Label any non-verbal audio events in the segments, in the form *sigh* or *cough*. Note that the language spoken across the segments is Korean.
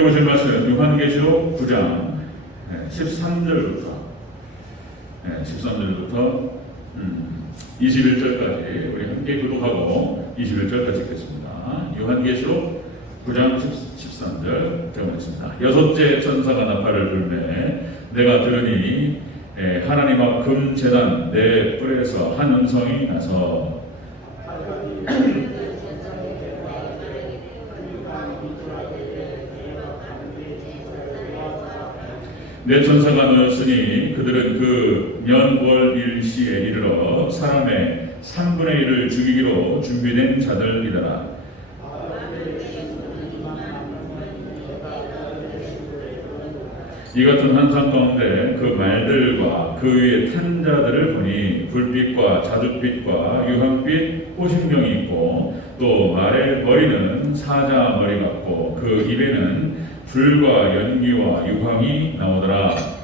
함께 보실 말씀 요한계시록 9장 13절부터 13절부터 21절까지 우리 함께 교독하고 21절까지 읽겠습니다. 요한계시록 9장 13절 제목했습니다. 여섯째 천사가 나팔을 불매 내가 들으니 에, 하나님 앞 금재단 내 뿔에서 한 음성이 나서 내 천사가 놓였으니 그들은 그 년월 일시에 이르러 사람의 3분의 1을 죽이기로 준비된 자들이더라. 이 같은 환상 가운데 그 말들과 그 위에 탄 자들을 보니 불빛과 자줏빛과 유황빛 호심경이 있고 또 말의 머리는 사자 머리 같고 그 입에는 불과 연기와 유황이 나오더라.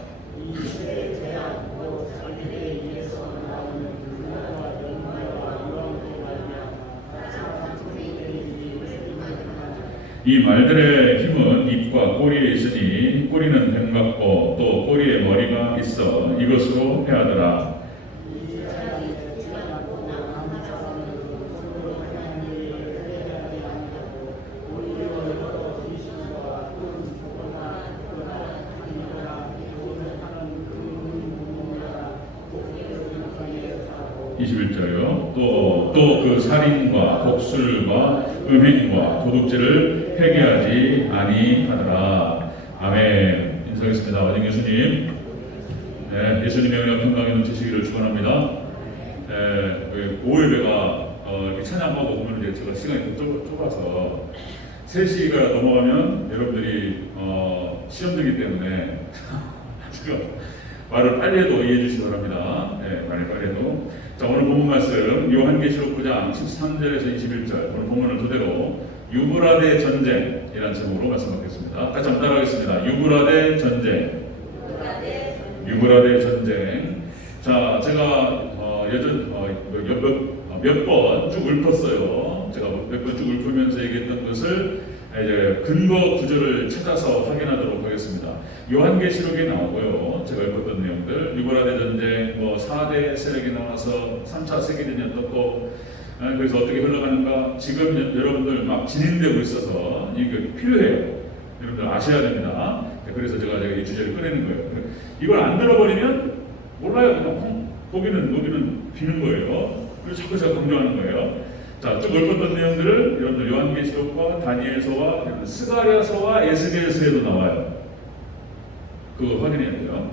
이 말들의 힘은 입과 꼬리에 있으니 꼬리는 뱀 같고 또 꼬리에 머리가 있어 이것으로 해하더라. (21절요) 또 또 그 독술과 음행과 도둑질을 회개하지 아니하더라. 아멘. 인사하겠습니다. 원영 예수님. 네, 예수님의 은혜와 평강이 넘치시기를 축원합니다. 네, 그 5일배가 어, 찬양하고 보면 이제 제가 시간이 좀 좁- 좁아서 3시가 넘어가면 여러분들이 어, 시험 들기 때문에 *laughs* 지금 말을 빨리 해도 이해해 주시기 바랍니다. 네, 말을 빨리 해도. 자, 오늘 본문 말씀, 요한계시록 9장 13절에서 21절, 오늘 본문을 토대로 유브라데 전쟁이라는 제목으로 말씀드리겠습니다. 같이 한번 따라하겠습니다. 유브라데 전쟁. 유브라데 전쟁. 자, 제가 어, 예전 어, 몇번 쭉 읊었어요. 제가 몇 번 쭉 읊으면서 얘기했던 것을 이제 근거 구절을 찾아서 확인하도록 하겠습니다. 요한계시록에 나오고요. 제가 읊었던 내용들, 유브라데 전쟁, 뭐 4대 세력이 나와서 3차 세계대전이 어떻고, 아, 그래서 어떻게 흘러가는가, 지금 여- 여러분들 막 진행되고 있어서 이게 필요해요. 여러분들 아셔야 됩니다. 네, 그래서 제가 이 주제를 꺼내는 거예요. 이걸 안 들어버리면 몰라요. 그냥 콩, 거기는 여기는 비는 거예요. 그래서 자꾸 제가 강조하는 거예요. 자, 쭉 읊었던 내용들을 여러분들 요한계시록과 다니엘서와 스가랴서와 에스겔서에도 나와요. 그거 확인해야 돼요.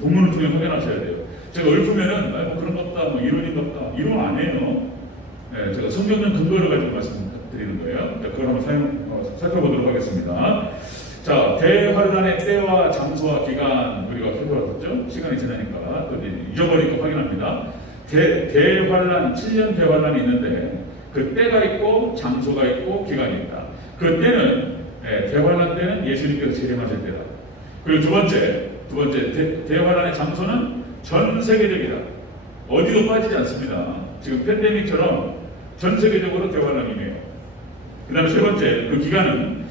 본문을 통해 확인하셔야 돼요. 제가 읊으면은 아, 뭐 그런 것 없다, 뭐 이론인 것 없다, 이론 안 해요. 네, 제가 성경적 근거를 가지고 말씀드리는 거예요. 자, 그걸 한번 사용, 어, 살펴보도록 하겠습니다. 자, 대환란의 때와 장소와 기간 우리가 살펴봤죠. 시간이 지나니까 또 잊어버리고 확인합니다. 대, 대환란, 7년 대환란이 있는데 그 때가 있고 장소가 있고 기간이 있다. 그 때는 예, 대환란 때는 예수님께서 재림하실 때다. 그리고 두 번째, 두 번째 대, 대환란의 장소는 전 세계적이다. 어디도 빠지지 않습니다. 지금 팬데믹처럼 전 세계적으로 대환란이에요. 그 다음에 세 번째, 그 기간은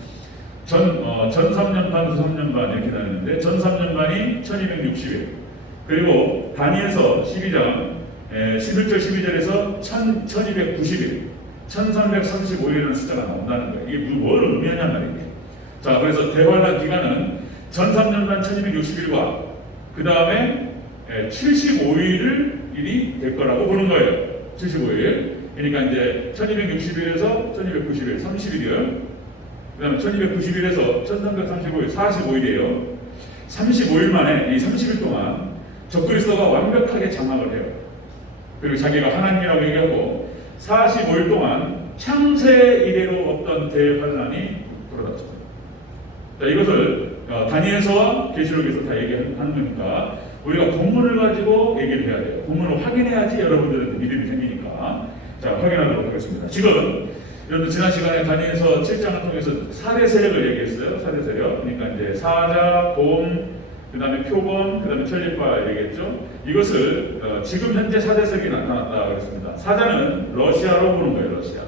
전, 어, 전 3년 반, 후 3년 반 이렇게 나누는데 전 3년 반이 1260일 그리고 다니엘서 12장 에, 11절 12절에서 1000, 1290일 1335일이라는 숫자가 나온다는 거예요. 이게 뭘 의미하냐 말이에요. 자, 그래서 대환란 기간은 전 3년 반 1260일과 그 다음에 75일을 일이 될 거라고 보는 거예요. 75일. 그러니까 이제 1260일에서 1290일, 30일이요. 그 다음에 1290일에서 1335일, 45일이에요. 35일 만에 이 30일 동안 적그리스도가 완벽하게 장악을 해요. 그리고 자기가 하나님이라고 얘기하고 45일 동안 창세 이래로 없던 대환란이 돌아닥칩니다. 자, 이것을 어, 다니엘서와 계시록에서 다 얘기하는 거니까 우리가 본문을 가지고 얘기를 해야 돼요. 본문을 확인해야지 여러분들한테 믿음이 생기니까 자 확인하도록 하겠습니다. 지금 여러분 지난 시간에 다니엘서 7장을 통해서 사대 세력을 얘기했어요. 사대 세력. 그러니까 이제 사자, 곰, 그 다음에 표범, 그 다음에 천리파 얘기했죠. 이것을 어, 지금 현재 세력이 나타났다 그랬습니다. 사자는 러시아로 보는 거예요. 러시아.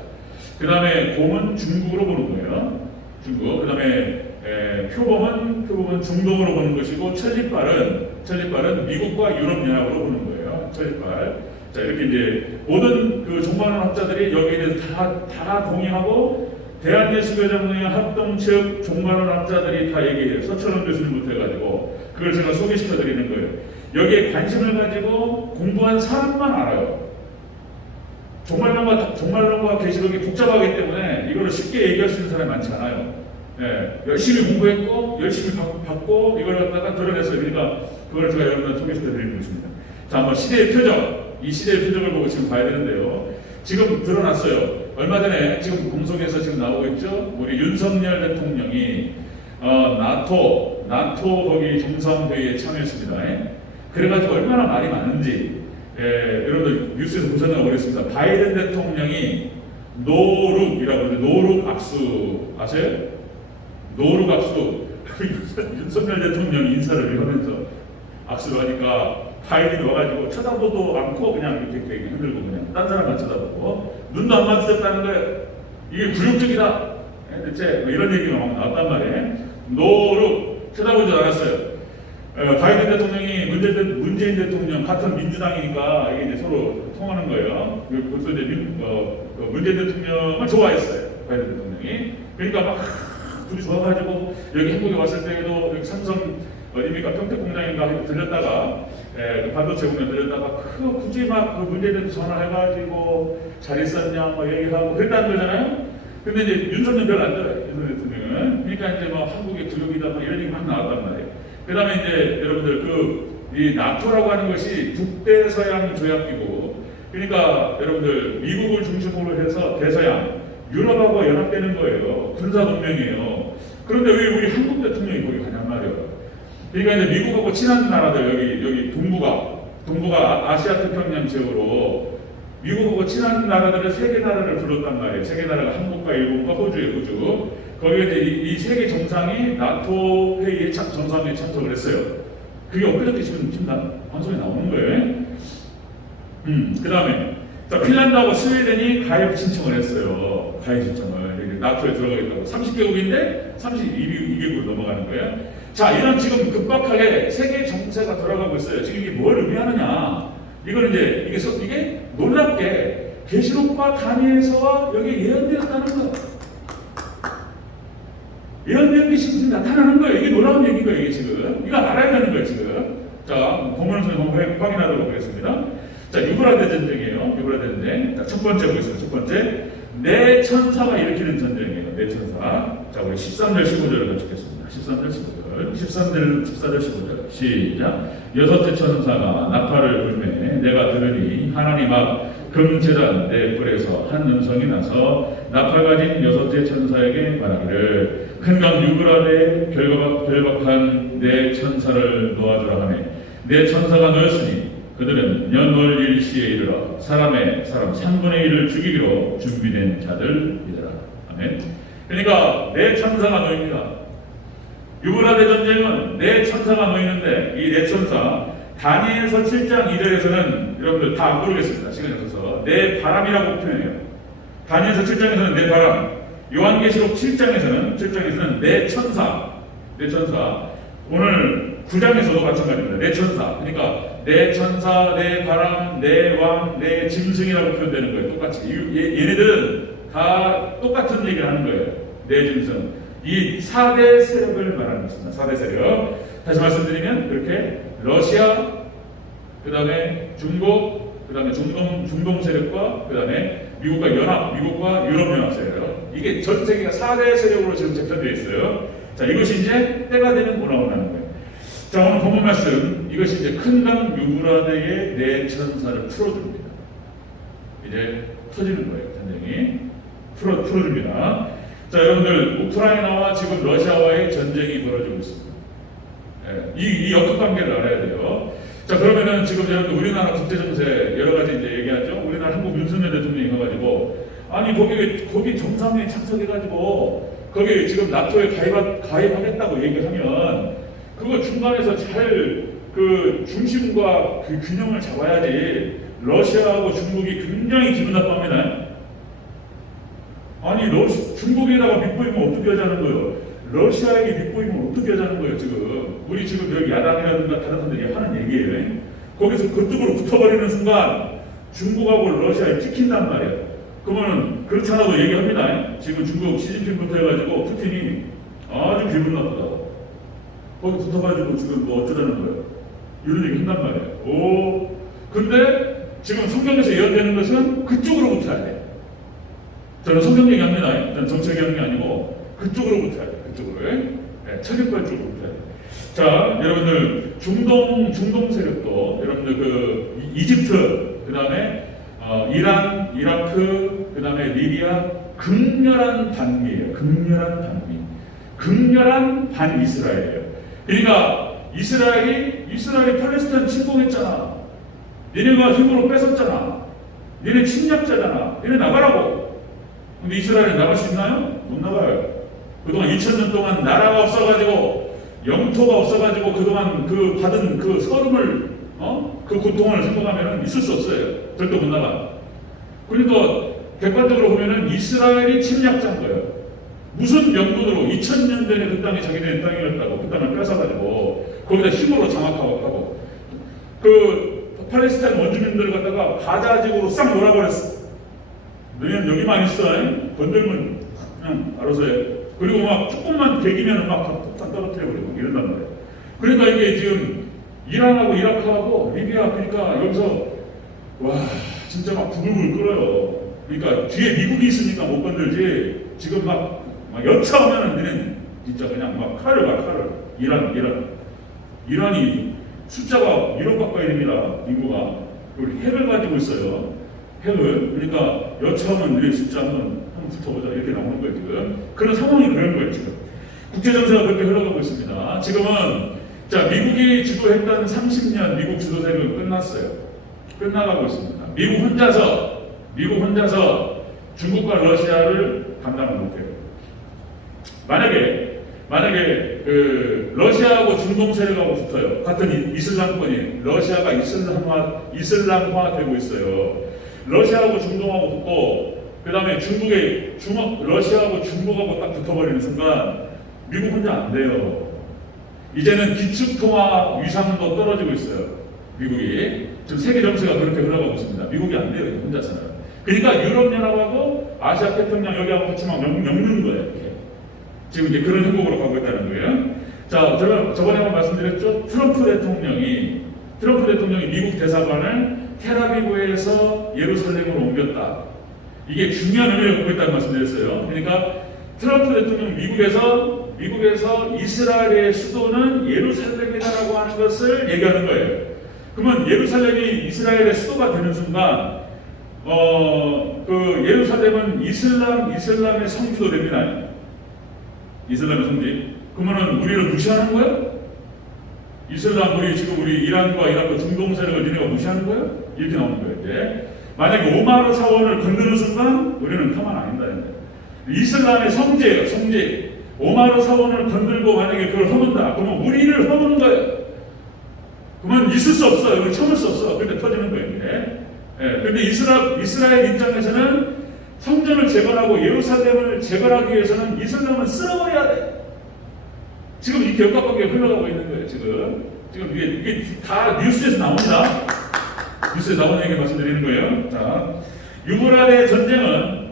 그 다음에 곰은 중국으로 보는 거예요. 중국. 그 다음에 표범은 표범은 중동으로 보는 것이고 천리발은 천리발은 미국과 유럽 연합으로 보는 거예요. 천리발. 자 이렇게 이제 모든 그 종반원 학자들이 여기에 대해서 다, 다 동의하고 대한예수교장로회 합동 측 종반원 학자들이 다 얘기해요. 서철원 교수님부터 해가지고 그걸 제가 소개시켜 드리는 거예요. 여기에 관심을 가지고 공부한 사람만 알아요. 종말론과 종말론과 계시록이 복잡하기 때문에 이거를 쉽게 얘기할 수 있는 사람이 많지 않아요. 예, 열심히 공부했고 열심히 받고, 이걸 갖다가 드러냈어요. 그러니까 그걸 제가 여러분한테 소개시켜 드리는 것입니다. 자, 한번 시대의 표적, 이 시대의 표적을 보고 지금 봐야 되는데요. 지금 드러났어요. 얼마 전에 지금 공성에서 지금 나오고 있죠. 우리 윤석열 대통령이 어, 나토, 나토 거기 정상회의에 참여했습니다. 예? 그래가지고 얼마나 말이 많은지 예, 여러분들 뉴스에서 보셨나 모르겠습니다. 바이든 대통령이 노룩이라고 하는데 노룩 악수 아세요? 노룩 악수 *laughs* 윤석열 대통령 인사를 하면서 악수를 하니까 바이든이 와가지고 쳐다보도 않고 그냥 이렇게 되게 흔들고 그냥 딴 사람만 쳐다보고 눈도 안 마주쳤다는 거예요. 이게 굴욕적이다. 예, 대체 뭐 이런 얘기가 막 나왔단 말이에요. 노룩 쳐다보지 않았어요. 어, 바이든 대통령이 문재인, 대- 문재인 대통령 같은 민주당이니까 이게 이제 서로 통하는 거예요. 그- 그것도 이제 민, 어, 그 문재인 대통령을 좋아했어요. 바이든 대통령이. 그러니까 막 둘이 좋아가지고 여기 한국에 왔을 때에도 여기 삼성 어디입니까 평택공장인가 들렸다가 예, 그 반도체 공장 들렸다가 그 굳이 막그 문재인 대통령 전화해가지고 잘 있었냐 뭐 얘기하고 그랬다는 거잖아요. 근데 이제 윤석열 별로 안 들어요. 윤석열 대통령은. 그러니까 이제 막 한국의 굴욕이다 뭐 이런 얘기 막 나왔단 말이에요. 그 다음에 이제 여러분들 그 이 나토라고 하는 것이 북대서양 조약기구 그러니까 여러분들 미국을 중심으로 해서 대서양 유럽하고 연합되는 거예요 군사 동맹이에요 그런데 왜 우리 한국 대통령이 거기 가냔 말이에요 그러니까 이제 미국하고 친한 나라들 여기 여기 동북아 동북아 아시아 태평양 지역으로 미국하고 친한 나라들을 세 개 나라를 불렀단 말이에요. 세 개 나라가 한국과 일본과 호주예요, 호주. 거기에 이제 이세개 정상이 나토 회의에 참, 정상회의에 참석을 했어요. 그게 엊그저께 지금 지금 나- 방송에 나오는 거예요. 음, 그 다음에 자, 핀란드하고 스웨덴이 가입 신청을 했어요. 가입 신청을 나토에 들어가겠다고 30개국인데 32개국으로 넘어가는 거예요. 자, 이런 지금 급박하게 세계 정세가 돌아가고 있어요. 지금 이게 뭘 의미하느냐? 이거는 이제 이게 서- 이게 놀랍게 계시록과 다니엘서와 여기 예언되었다는 거. 예언된 게 지금 나타나는 거예요. 이게 놀라운 얘기인. 이게 지금 이거 알아야 되는 거예요. 지금. 자, 본문에서 확인하도록 하겠습니다. 자, 유브라데 전쟁이에요. 유브라데 전쟁. 자, 첫 번째 보겠습니다. 첫 번째. 내 천사가 일으키는 전쟁이에요. 내 천사. 자, 우리 13절 15절을 같이겠습니다. 13절 15절. 13절 14절 15절. 시작. 여섯째 천사가 나팔을 불매 내가 들으니 하나님 앞 금재단 내 뿔에서 한 음성이 나서 나팔 가진 여섯째 천사에게 말하기를 큰강 유브라데에 결박, 결박한 내 천사를 놓아주라 하네 내 천사가 놓였으니 그들은 연월 일시에 이르러 사람의 사람 3분의 1을 죽이기로 준비된 자들이더라 아멘 그러니까 내 천사가 놓입니다 유브라데 전쟁은 내 천사가 놓이는데 이내 천사 다니엘서 7장 2절에서는 여러분들 다안 모르겠습니다. 시간이 없어서 내 바람이라고 표현해요. 다니엘서 7장에서는 내 바람, 요한계시록 7장에서는 7장에서는 내 천사, 내 천사. 오늘 9장에서도 마찬가지입니다. 내 천사. 그러니까 내 천사, 내 바람, 내 왕, 내 짐승이라고 표현되는 거예요. 똑같이. 이- 얘- 얘네들은 다 똑같은 얘기를 하는 거예요. 내 짐승. 이 4대 세력을 말하는 것입니다. 4대 세력. 다시 말씀드리면 그렇게 러시아, 그 다음에 중국, 그 다음에 중동, 중동 세력과 그 다음에 미국과 연합, 미국과 유럽 연합 세력. 이게 전 세계가 4대 세력으로 지금 재편되어 있어요. 자, 이것이 이제 때가 되면 올라온다는 거예요. 자, 오늘 본문 말씀. 이것이 이제 큰강 유브라데의 내 천사를 풀어줍니다. 이제 터지는 거예요, 전쟁이. 풀어, 풀어줍니다. 자, 여러분들, 우크라이나와 지금 러시아와의 전쟁이 벌어지고 있습니다. 예, 이, 이 역학 관계를 알아야 돼요. 자, 그러면은 지금 여러분 우리나라 국제 정세 여러 가지 이제 얘기하죠. 우리나라 한국 윤석열 대통령이 가가지고 아니 거기 왜- 거기 정상회의 참석해가지고 거기 지금 나토에 가입하, 가입하겠다고 얘기하면 그거 중간에서 잘 그 중심과 그 균형을 잡아야지 러시아하고 중국이 굉장히 기분 나빠합니다. 아니 러시, 중국에다가 밑보이면 어떻게 하자는 거예요? 러시아에게 밑보이면 어떻게 하자는 거예요 지금? 우리 지금 여기 야당이라든가 다른 사람들이 하는 얘기예요. 거기서 그쪽으로 붙어버리는 순간 중국하고 러시아에 찍힌단 말이에요. 그러면은 그렇지 않아도 얘기합니다. 지금 중국 시진핑부터 해가지고 푸틴이 아주 기분 나쁘다고 거기 붙어가지고 지금 뭐 어쩌자는 거예요? 이런 얘기 한단 말이에요. 오. 근데 지금 성경에서 예언되는 것은 그쪽으로 붙어야 돼 저는 성경 얘기합니다 일단 정책 얘기하는 게 아니고 그쪽으로 붙어야 돼 그쪽으로 네, 철학과 쪽으로 붙어야 돼 자, 여러분들 중동 중동 세력도 여러분들 그 이- 이집트 그 다음에 어, 이란, 이라크 그 다음에 리비아 극렬한 반미예요. 극렬한 반미. 극렬한 반 이스라엘이에요. 그러니까 이스라엘이 이스라엘이 팔레스타인 침공했잖아. 니네가 힘으로 뺏었잖아. 니네 침략자잖아. 니네 나가라고. 근데 이스라엘이 나갈 수 있나요? 못 나가요. 그동안 2000년 동안 나라가 없어가지고 영토가 없어가지고 그동안 그 받은 그 서름을 어? 그 고통을 생각하면 있을 수 없어요. 절대 못 나가. 그러니까 객관적으로 보면은 이스라엘이 침략자인 거예요. 무슨 명분으로 2000년 전에 그 땅이 자기네 땅이었다고 그 땅을 뺏어가지고 거기다 힘으로 장악하고 하고 그 팔레스타인 원주민들 갖다가 가자지구로 싹 몰아버렸어. 너희는 여기만 있어. 건들면 그냥 알아서 해. 그리고 막 조금만 개기면 막 폭탄 떨어뜨려버리고 이런단 말이에요. 그러니까 이게 지금 이란하고 이라크하고 리비아 그러니까 여기서 와 진짜 막 부글부글 끓어요. 그러니까 뒤에 미국이 있으니까 못 건들지 지금 막, 막 여차하면은 얘는 진짜 그냥 막 칼을 막 칼을 이란 이란 이란이 숫자가 1억 가까이 됩니다. 인구가 그리고 핵을 가지고 있어요. 핵을 그러니까 여차하면 우리 진짜 한번 한번 붙어보자 이렇게 나오는 거예요 지금 그런 상황이 그런 거예요 지금 국제 정세가 그렇게 흘러가고 있습니다. 지금은 자 미국이 주도했던 30년 미국 주도 세력은 끝났어요. 끝나가고 있습니다. 미국 혼자서 미국 혼자서 중국과 러시아를 감당을 못해요. 만약에 만약에 그 러시아하고 중동 세력하고 붙어요. 같은 이- 이슬람권이 러시아가 이슬람화 이슬람화 되고 있어요. 러시아하고 중동하고 붙고 그 다음에 중국에 중국 러시아하고 중국하고 딱 붙어버리는 순간 미국 혼자 안 돼요. 이제는 기축통화 위상도 떨어지고 있어요. 미국이 지금 세계 정세가 그렇게 흘러가고 있습니다. 미국이 안 돼요. 혼자서는. 그러니까 유럽연합하고 아시아 태평양 여기하고 같이 막 엮- 엮는 거예요. 이렇게. 지금 이제 그런 행복으로 가고 있다는 거예요. 자, 저번에 한번 말씀드렸죠. 트럼프 대통령이 트럼프 대통령이 미국 대사관을 테라비브에서 예루살렘으로 옮겼다. 이게 중요한 의미를 갖고 있다는 말씀드렸어요. 그러니까 트럼프 대통령 미국에서 미국에서 이스라엘의 수도는 예루살렘이다라고 하는 것을 얘기하는 거예요. 그러면 예루살렘이 이스라엘의 수도가 되는 순간 어, 그 예루살렘은 이슬람 이슬람의 성지도 됩니다. 이슬람의 성지. 그러면은 우리를 무시하는 거야? 이슬람 우리 지금 우리 이란과 이라크 중동 세력을 니네가 무시하는 거야? 이렇게 나오는 거예요. 이제 만약에 오마르 사원을 건드는 순간 우리는 가만 안 있다. 이제. 이슬람의 성지예요. 성지. 오마르 사원을 건들고 만약에 그걸 허문다. 그러면 우리를 허무는 거예요. 그러면 있을 수 없어요. 우리 참을 수 없어. 그때 터지는 거예요. 이게. 예. 근데 이스라, 이스라엘 입장에서는 성전을 재건하고 예루살렘을 재건하기 위해서는 이슬람을 쓸어버려야 돼. 지금 이 격박하게 흘러가고 있는 거예요. 지금 지금 이게, 이게 다 뉴스에서 나옵니다. 뉴스에 나오는 얘기 말씀드리는 거예요. 자, 유브라데 전쟁은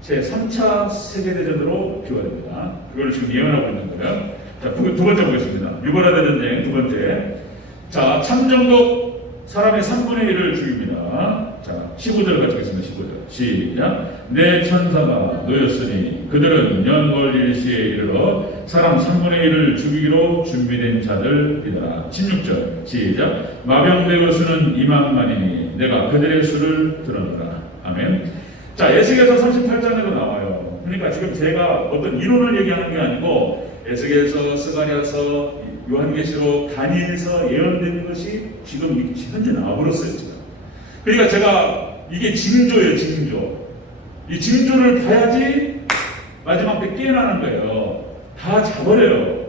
제 3차 세계대전으로 비화됩니다. 그걸 지금 예언하고 있는 거예요. 자, 두, 두 번째 보겠습니다. 유브라데 전쟁 두 번째. 자, 참정국 사람의 3분의 1을 죽입니다. 자, 15절을 같이 하겠습니다. 15절. 시작. 내 천사가 놓였으니 그들은 연월 일시에 이르러 사람 3분의 1을 죽이기로 준비된 자들이더라. 16절. 시작. 마병되고 수는 2만만이니 내가 그들의 수를 드러내라. 아멘. 자, 에스겔서 38장에도 나와요. 그러니까 지금 제가 어떤 이론을 얘기하는 게 아니고 에스겔서, 스가랴서, 요한계시록, 다니엘서 예언된 것이 지금 현재 나와버렸어요. 지금. 그러니까 제가 이게 징조예요, 징조. 이 징조를 봐야지 마지막 때 깨어나는 거예요. 다 자버려요.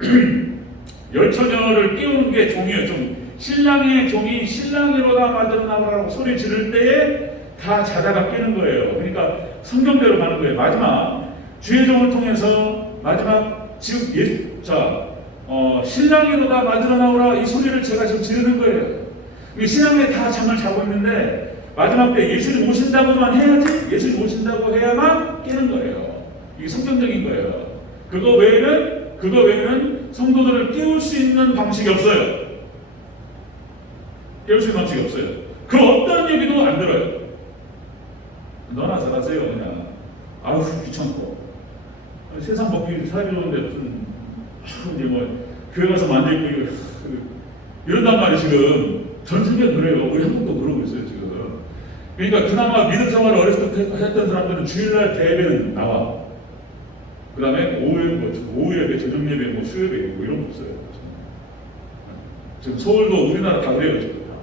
*clears throat* 열처녀를 깨우는 게 종이에요. 좀 신랑의 종이 신랑이로다 만들어 나오라고 소리 지를 때에 다 자다가 깨는 거예요. 그러니까 성경대로 가는 거예요. 마지막 주의 종을 통해서 마지막 지금 예, 자 어, 신랑이로다 맞으러 나오라 이 소리를 제가 지금 지르는 거예요. 이 신랑이 다 잠을 자고 있는데 마지막 때 예수님 오신다고만 해야지 예수님 오신다고 해야만 깨는 거예요. 이게 성경적인 거예요. 그거 외에는 그거 외에는 성도들을 깨울 수 있는 방식이 없어요. 깨울 수 있는 방식이 없어요. 그 어떤 얘기도 안 들어요. 너나 잘하세요 그냥. 아우 귀찮고 세상 먹기 살기 좋은데 무슨 이제 뭐 교회 가서 만들고 이런단 말이 지금 전 세계 그래요. 우리 한국도 그러고 있어요 지금. 그러니까 그나마 믿음 생활을 어렸을 때 했던 사람들은 주일날 대회는 나와. 그 다음에 오후에 뭐 오후 예배, 저녁 예배, 뭐 수요예배 뭐 이런 거 없어요. 지금 서울도 우리나라 다 그래요 지금 다.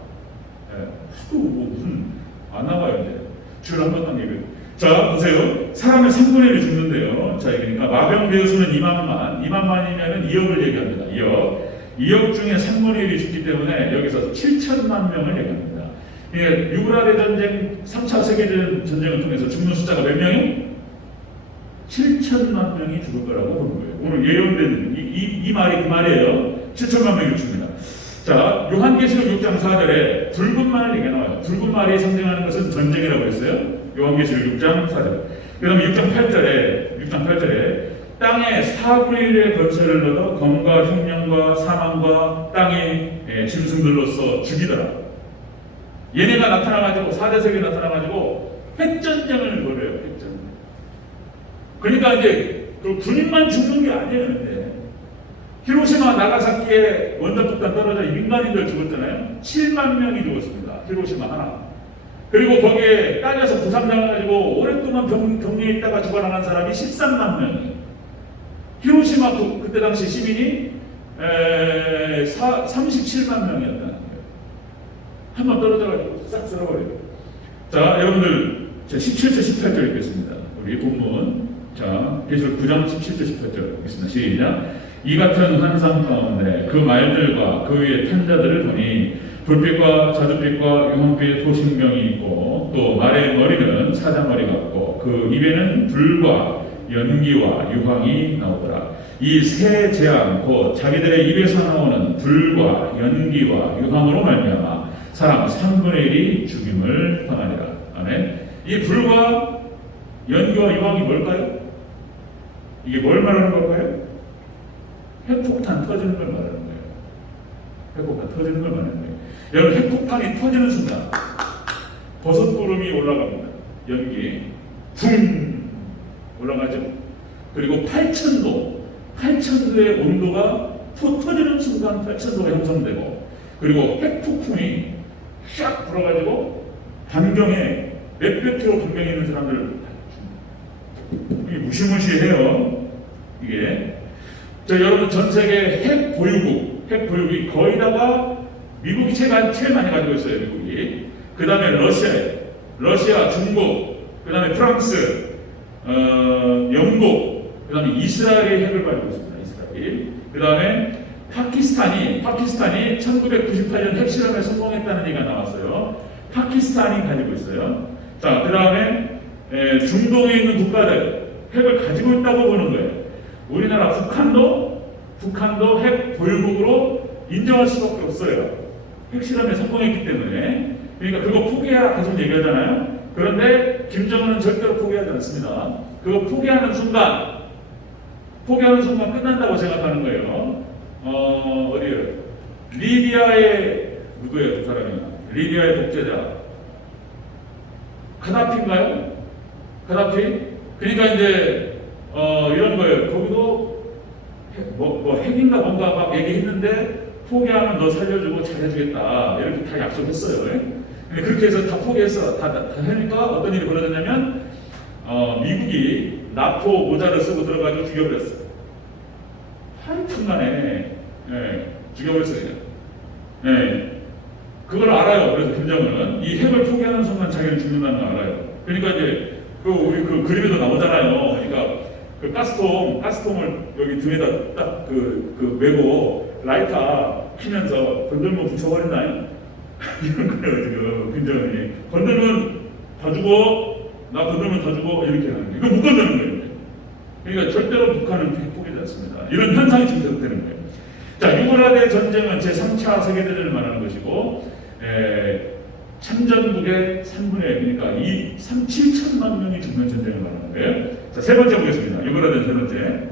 예. 뭐 무슨 안 나와요 이제 주일 한 번만 예배. 자 보세요. 사람의 3분의 1이 죽는데요. 자 그러니까 마병 배수는 2만만, 2만만이면은 2억을 얘기합니다. 2억. 2억 중에 3분의 1이 죽기 때문에 여기서 7천만 명을 얘기합니다. 이게 유라대 전쟁, 3차 세계대전 전쟁을 통해서 죽는 숫자가 몇 명이요? 7천만 명이 죽을 거라고 보는 거예요. 오늘 예언된 이, 이, 이 말이 그 말이에요. 7천만 명이 죽습니다. 자, 요한계시록 6장 4절에 붉은 말 얘기 나와요. 붉은 말이 상징하는 것은 전쟁이라고 했어요. 요한계시록 6장 4절. 그 다음에 6장 8절에, 6장 8절에 땅에 4분의 1의 권세를 얻어 검과 흉년과 사망과 땅의 예, 짐승들로서 죽이더라. 얘네가 나타나가지고 4대 세계 나타나가지고 핵전쟁을 벌여요. 핵전쟁. 그러니까 이제 그 군인만 죽는 게 아니에요. 근데 히로시마 나가사키에 원자폭탄 떨어져 민간인들 죽었잖아요. 7만 명이 죽었습니다. 히로시마 하나. 그리고 거기에 딸려서 부상당해가지고 오랫동안 병, 격리에 있다가 죽어나간 사람이 13만 명이에요. 히로시마 그, 그때 당시 시민이 에, 사, 37만 명이었다는 거예요. 한 번 떨어져가지고 싹 쓸어버려요. 자, 여러분들 제 17절 18절 읽겠습니다. 우리 본문 자, 계시록 9장 17절 18절 읽겠습니다. 시작. 이 같은 환상 가운데 그 말들과 그 위에 탄자들을 보니 불빛과 자주빛과 유황빛 도신경이 있고 또 말의 머리는 사자머리 같고 그 입에는 불과 연기와 유황이 나오더라. 이 세 재앙 곧 자기들의 입에서 나오는 불과 연기와 유황으로 말미암아 사람 3분의 1이 죽임을 당하리라. 아멘. 이 불과 연기와 유황이 뭘까요? 이게 뭘 말하는 걸까요? 핵폭탄 터지는 걸 말하는 거예요. 핵폭탄 터지는 걸 말하는 거예요. 여러분 핵폭탄이 터지는 순간 버섯구름이 올라갑니다. 연기 붕 올라가죠. 그리고 8천도 8천도의 온도가 푹 터지는 순간 8천도가 형성되고 그리고 핵폭풍이 쫙 불어가지고 반경에 몇백 킬로 반경에 있는 사람들 이게 무시무시해요. 이게. 자 여러분 전 세계 핵 보유국 핵 보유국이 거의 다가 미국이 제일, 제일 많이 가지고 있어요 미국이. 그 다음에 러시아 러시아 중국 그 다음에 프랑스 어, 영국 그 다음에 이스라엘이 핵을 가지고 있습니다 이스라엘 그 다음에 파키스탄이 파키스탄이 1998년 핵실험에 성공했다는 얘기가 나왔어요 파키스탄이 가지고 있어요 자 그 다음에 중동에 있는 국가들 핵을 가지고 있다고 보는 거예요 우리나라 북한도 북한도 핵 보유국으로 인정할 수밖에 없어요. 핵실험에 성공했기 때문에 그러니까 그거 포기해라 계속 얘기하잖아요. 그런데 김정은은 절대로 포기하지 않습니다. 그거 포기하는 순간 포기하는 순간 끝난다고 생각하는 거예요. 어 어디요? 리비아의 누구예요 그 사람이? 리비아의 독재자 카다피인가요? 카다피? 그러니까 이제 어, 이런 거예요. 거기도 핵, 뭐, 뭐 핵인가 뭔가 막 얘기했는데 포기하면 너 살려주고 잘해주겠다 이렇게 다 약속했어요. 예? 근데 그렇게 해서 다 포기했어. 다, 다, 다 하니까 어떤 일이 벌어졌냐면 어, 미국이 나토 모자를 쓰고 들어가지고 죽여버렸어요. 하여튼간에 예, 죽여버렸어요. 예. 그걸 알아요. 그래서 김정은은 이 핵을 포기하는 순간 자기는 죽는다는 걸 알아요. 그러니까 이제 그 우리 그 그림에도 나오잖아요. 그러니까 그 가스통, 가스통을 여기 등에다 딱 그, 그 메고 라이터 피면서 건들면 붙여버린다요. *laughs* 이런 거예요, 지금, 김정은이. 건들면 다 주고, 나 건들면 다 주고, 이렇게 하는 거예요. 이거 못 건드는 거예요. 그러니까 절대로 북한은 회복하지 않습니다. 이런 현상이 지금 계속되는 거예요. 자, 유골화대 전쟁은 제3차 세계대전을 말하는 것이고, 에, 참전국의 3분의 1, 그러니까 이 3, 7천만 명이 죽는 전쟁을 말하는 거예요. 자, 세 번째 보겠습니다. 유골화대 세 번째.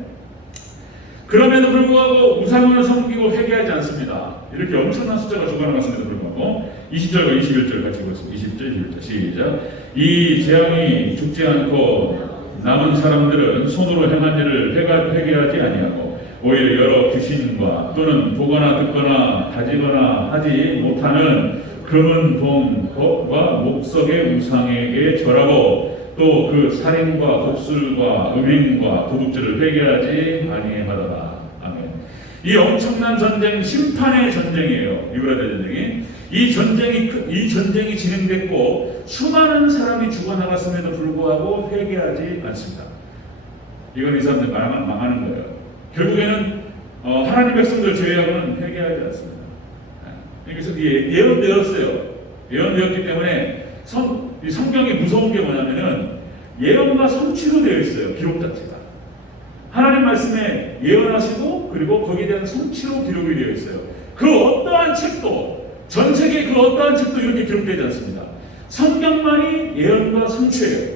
그럼에도 불구하고 우상을 섬기고 회개하지 않습니다. 이렇게 엄청난 숫자가 조각나갔음에도 불구하고 20절과 21절 같이 보겠습니다. 20절, 21절 시작. 이 재앙이 죽지 않고 남은 사람들은 손으로 행한 일을 회개하지 아니하고 오히려 여러 귀신과 또는 보거나 듣거나 다지거나 하지 못하는 금은 동과 목석의 우상에게 절하고 또 그 살인과 독술과 음행과 도둑질을 회개하지 아니하더라. 아멘. 이 엄청난 전쟁 심판의 전쟁이에요. 유브라데 전쟁이. 이 전쟁이 그- 이 전쟁이 진행됐고 수많은 사람이 죽어나갔음에도 불구하고 회개하지 않습니다. 이건 이 사람들 망하는, 망하는 거예요. 결국에는 어, 하나님 백성들 제외하고는 회개하지 않습니다. 그래서 예, 예언되었어요. 예언되었기 때문에 성, 이 성경이 무서운 게 뭐냐면은 예언과 성취로 되어 있어요. 기록 자체가. 하나님 말씀에 예언하시고 그리고 거기에 대한 성취로 기록이 되어 있어요. 그 어떠한 책도 전 세계 그 어떠한 책도 이렇게 기록되지 않습니다. 성경만이 예언과 성취예요.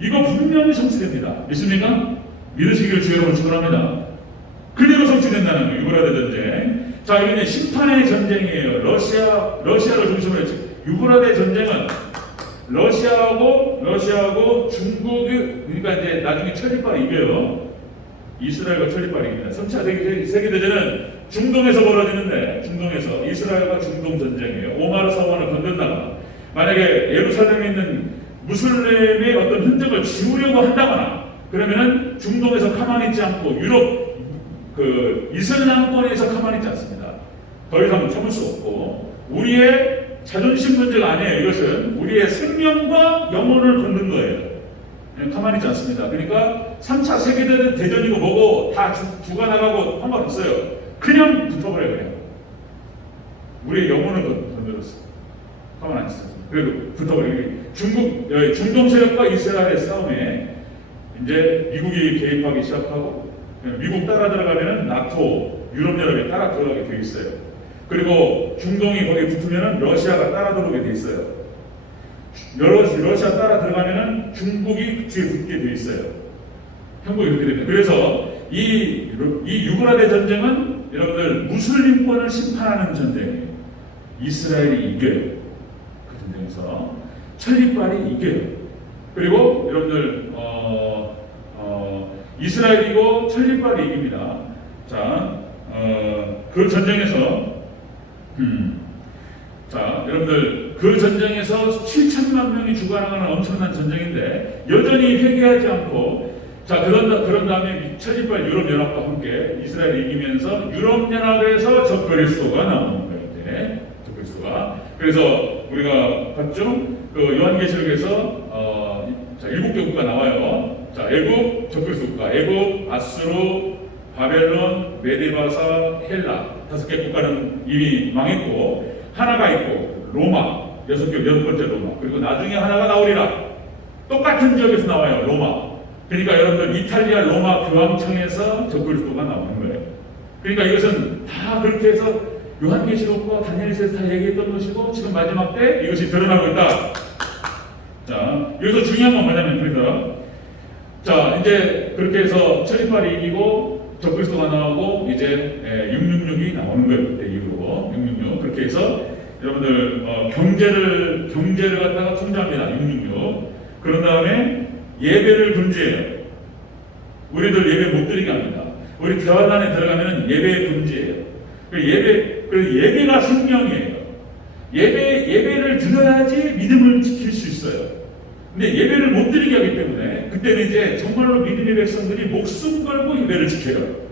이거 분명히 성취됩니다. 믿습니까? 믿으시기를 주 여러분 축원합니다. 성취된다는 거예요. 유브라데 전쟁. 자, 여기는 심판의 전쟁이에요. 러시아, 러시아를 중심으로 했죠. 유브라데 전쟁은 러시아하고, 러시아하고 중국이, 그러니까 이제 나중에 천리빨이 이겨요. 이스라엘과 천리빨이 이깁니다. 3차 세계, 세계대전은 중동에서 벌어지는데, 중동에서 이스라엘과 중동 전쟁이에요. 오마르 사원을 건든다거나, 만약에 예루살렘에 있는 무슬림의 어떤 흔적을 지우려고 한다거나, 그러면은 중동에서 가만히 있지 않고 유럽 그 이슬람권에서 가만히 있지 않습니다. 더 이상 참을 수 없고 우리의 자존심 문제가 아니에요. 이것은 우리의 생명과 영혼을 걷는 거예요. 그냥 가만히 있지 않습니다. 그러니까 3차 세계대전 대전이고 뭐고 다 죽, 죽어나가고 상관없어요. 그냥 붙어버려요. 그냥. 우리의 영혼을 건- 건드렸어요. 가만히 안 있어요. 그래도 붙어버려요. 중국, 어, 중동 세력과 이스라엘의 싸움에 이제 미국이 개입하기 시작하고 미국 따라 들어가면은 나토, 유럽연합이 따라 들어가게 돼 있어요. 그리고 중동이 거기 붙으면은 러시아가 따라 들어오게 돼 있어요. 여러 러시아 따라 들어가면은 중국이 뒤에 붙게 돼 있어요. 형국이 그렇게 됩니다. 그래서 이, 이 유그라데 전쟁은 여러분들 무슬림권을 심판하는 전쟁이에요. 이스라엘이 이겨요. 그 전쟁에서 천리빨이 이겨요. 그리고 여러분들 어, 어, 이스라엘이고 천리빨이 이깁니다. 자, 어, 그 전쟁에서 음, 자, 여러분들 그 전쟁에서 7천만 명이 죽어나가는 엄청난 전쟁인데 여전히 회개하지 않고 자 그런 그런 다음에 천리빨 유럽 연합과 함께 이스라엘이 이기면서 유럽 연합에서 적그리스도가 나오는 거예요. 이제 적그리스도가 그래서 우리가 봤죠? 그 요한계시록에서 어, 자 일곱 개 국가 나와요. 자 애국 적그리스도 국가, 애국, 아수르, 바벨론, 메디바사, 헬라 다섯 개 국가는 이미 망했고 하나가 있고 로마 여섯 개 여섯 번째 로마. 그리고 나중에 하나가 나오리라. 똑같은 지역에서 나와요 로마. 그러니까 여러분들 이탈리아 로마 교황청에서 적그리스도가 나오는 거예요. 그러니까 이것은 다 그렇게 해서 요한계시록과 다니엘서에서 다 얘기했던 것이고 지금 마지막 때 이것이 드러나고 있다. 자 여기서 중요한 건 뭐냐면 그래서 자 이제 그렇게 해서 천리빨이 이기고 적그리스도가 나오고 이제 666이 나오는 거예요. 그때 이후로. 666 그렇게 해서 여러분들 어, 경제를 경제를 갖다가 통제합니다. 666 그런 다음에 예배를 금지해요. 우리들 예배 못 드리게 합니다. 우리 대화단에 들어가면 예배 금지예요. 그 예배 그 예배가 생명이에요. 예배 예배를 드려야지 믿음을 지킬 수 있어요 근데 예배를 못 드리게 하기 때문에 그때는 이제 정말로 믿음의 백성들이 목숨 걸고 예배를 지켜요.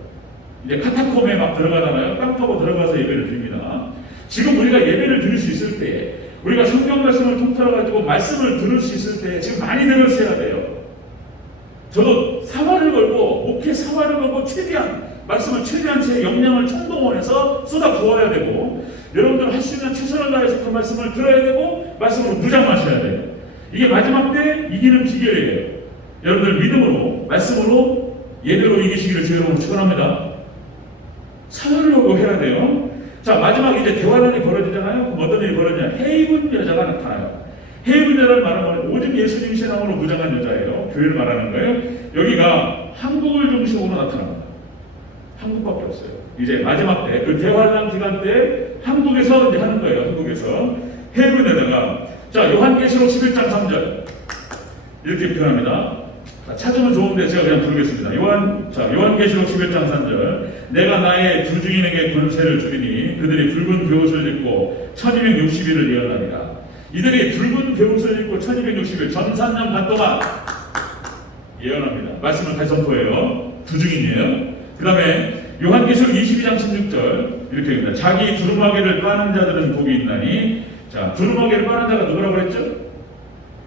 이제 카타콤에 막 들어가잖아요. 땅 파고 들어가서 예배를 드립니다. 지금 우리가 예배를 드릴 수 있을 때, 우리가 성경 말씀을 통틀어 가지고 말씀을 들을 수 있을 때 지금 많이 들으셔야 돼요. 저도 사활을 걸고 목회 사활을 걸고 최대한 말씀을 최대한 제 역량을 총동원해서 쏟아 부어야 되고 여러분들 할 수 있는 최선을 다해서 그 말씀을 들어야 되고 말씀으로 무장하셔야 돼요. 이게 마지막 때 이기는 비결이에요. 여러분들 믿음으로 말씀으로 예배로 이기시기를 주의 이름으로 축원합니다. 참으려고 해야 돼요. 자 마지막 이제 대화론이 벌어지잖아요. 그럼 어떤 일이 벌어지냐? 해입은 여자가 나타나요. 해입은 여자를 말하면 오직 예수님 신앙으로 무장한 여자예요. 교회를 말하는 거예요. 여기가 한국을 중심으로 나타납니다. 한국밖에 없어요. 이제 마지막 때 그 대환란 기간 때 한국에서 이제 하는 거예요. 한국에서 해입은 여자가 자 요한계시록 11장 3절 이렇게 표현합니다. 자, 찾으면 좋은데 제가 그냥 부르겠습니다. 요한, 자, 요한계시록 11장 3절. 내가 나의 두 증인에게 권세를 주리니 그들이 붉은 베옷을 입고 1260일을 예언하리라. 이들이 붉은 베옷을 입고 1260일 전산년 반 동안 예언합니다. 선포해요. 두 증인이에요. 그 다음에 요한계시록 22장 16절 이렇게 합니다. 자기 두루마기를 빠는 자들은 복이 있나니 자 두루마기를 빠는 자가 누구라고 그랬죠?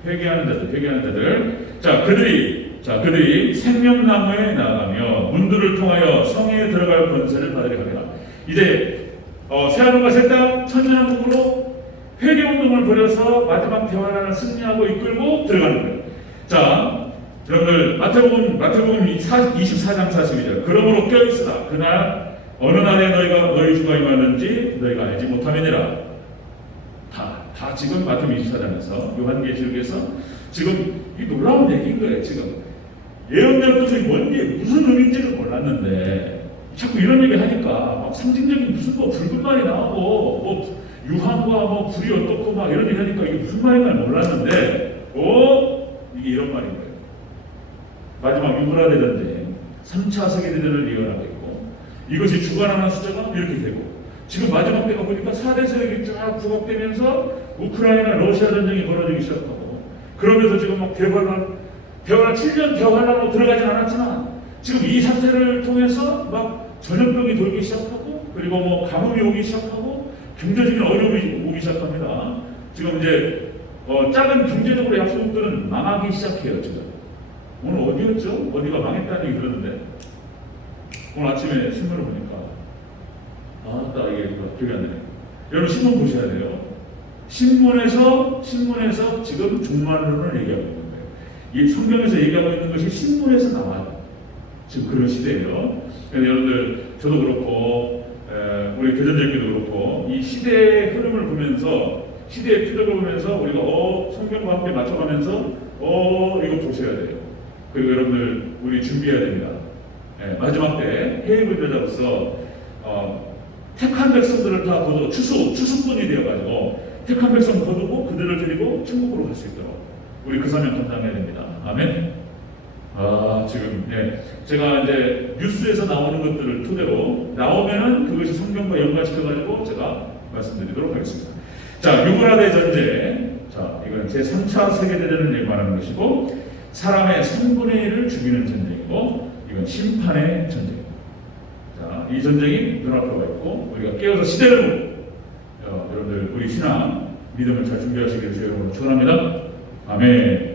회개하는 자들, 회개하는 자들. 자, 그들이 자 그들이 생명나무에 나가며 문들을 통하여 성에 들어갈 권세를 받으려 합니다. 이제 어, 새하늘과 새 땅 천년왕국으로 회개 운동을 벌여서 마지막 대환란을 승리하고 이끌고 들어가는 거예요. 자, 여러분들 마태복음 마태복음 24장 42절. 그러므로 껴있으라. 그날 어느 날에 너희가 너희 주가 임하는지 너희가 알지 못함이니라. 다, 다 지금 마태복음 24장에서 요한계시록에서 지금 이 놀라운 얘기인 거예요. 지금 예언대로 뜻이 뭔지 무슨 의미인지를 몰랐는데 자꾸 이런 얘기 하니까 막 상징적인 무슨 뭐 붉은 말이 나오고 뭐 유황과 뭐 불이 어떻고 막 이런 얘기 하니까 이게 무슨 말인가 몰랐는데 오 이게 이런 말인 거예요. 마지막 유브라데 전쟁 3차 세계대전을 예언하고 있고 이것이 주관하는 숫자가 이렇게 되고 지금 마지막 때가 보니까 4대 세력이 쫙 부각되면서 우크라이나 러시아 전쟁이 벌어지기 시작하고 그러면서 지금 막 대환란 대환란 7년 대환란으로 들어가진 않았지만 지금 이 사태를 통해서 막 전염병이 돌기 시작하고 그리고 뭐 가뭄이 오기 시작하고 경제적인 어려움이 오기 시작합니다. 지금 이제 어, 작은 경제적으로 약소국들은 망하기 시작해요 지금. 오늘 어디였죠? 어디가 망했다는 얘기 들었는데 오늘 아침에 신문을 보니까 아따 이게 뭐 기억이 안 나네. 여러분 신문 보셔야 돼요. 신문에서 신문에서 지금 종말론을 얘기하고 있는 거예요. 이 성경에서 얘기하고 있는 것이 신문에서 나와요. 지금 그런 시대예요. 여러분들 저도 그렇고 에, 우리 교전절기도 그렇고 이 시대의 흐름을 보면서 시대의 필요를 보면서 우리가 어 성경과 함께 맞춰가면서 어 이거 보셔야 돼요. 그리고 여러분들 우리 준비해야 됩니다. 예, 마지막 때 해외 여자로서 어, 택한 백성들을 다 거두고 추수 추수꾼이 되어가지고 택한 백성 거두고 그들을 데리고 천국으로 갈 수 있도록 우리 그 사명 감당해야 됩니다. 아멘. 아 지금 네 제가 이제 뉴스에서 나오는 것들을 토대로 나오면은 그것이 성경과 연관시켜 가지고 제가 말씀드리도록 하겠습니다. 자 유브라데 전쟁 자 이건 제 3차 세계 대전을 예고하는 것이고 사람의 3분의 1을 죽이는 전쟁이고 이건 심판의 전쟁입니다. 자, 이 전쟁이 눈앞에 와 있고 우리가 깨어서 시대를 어, 여러분들 우리 신앙 믿음을 잘 준비하시기를 주여 축원합니다. 아멘.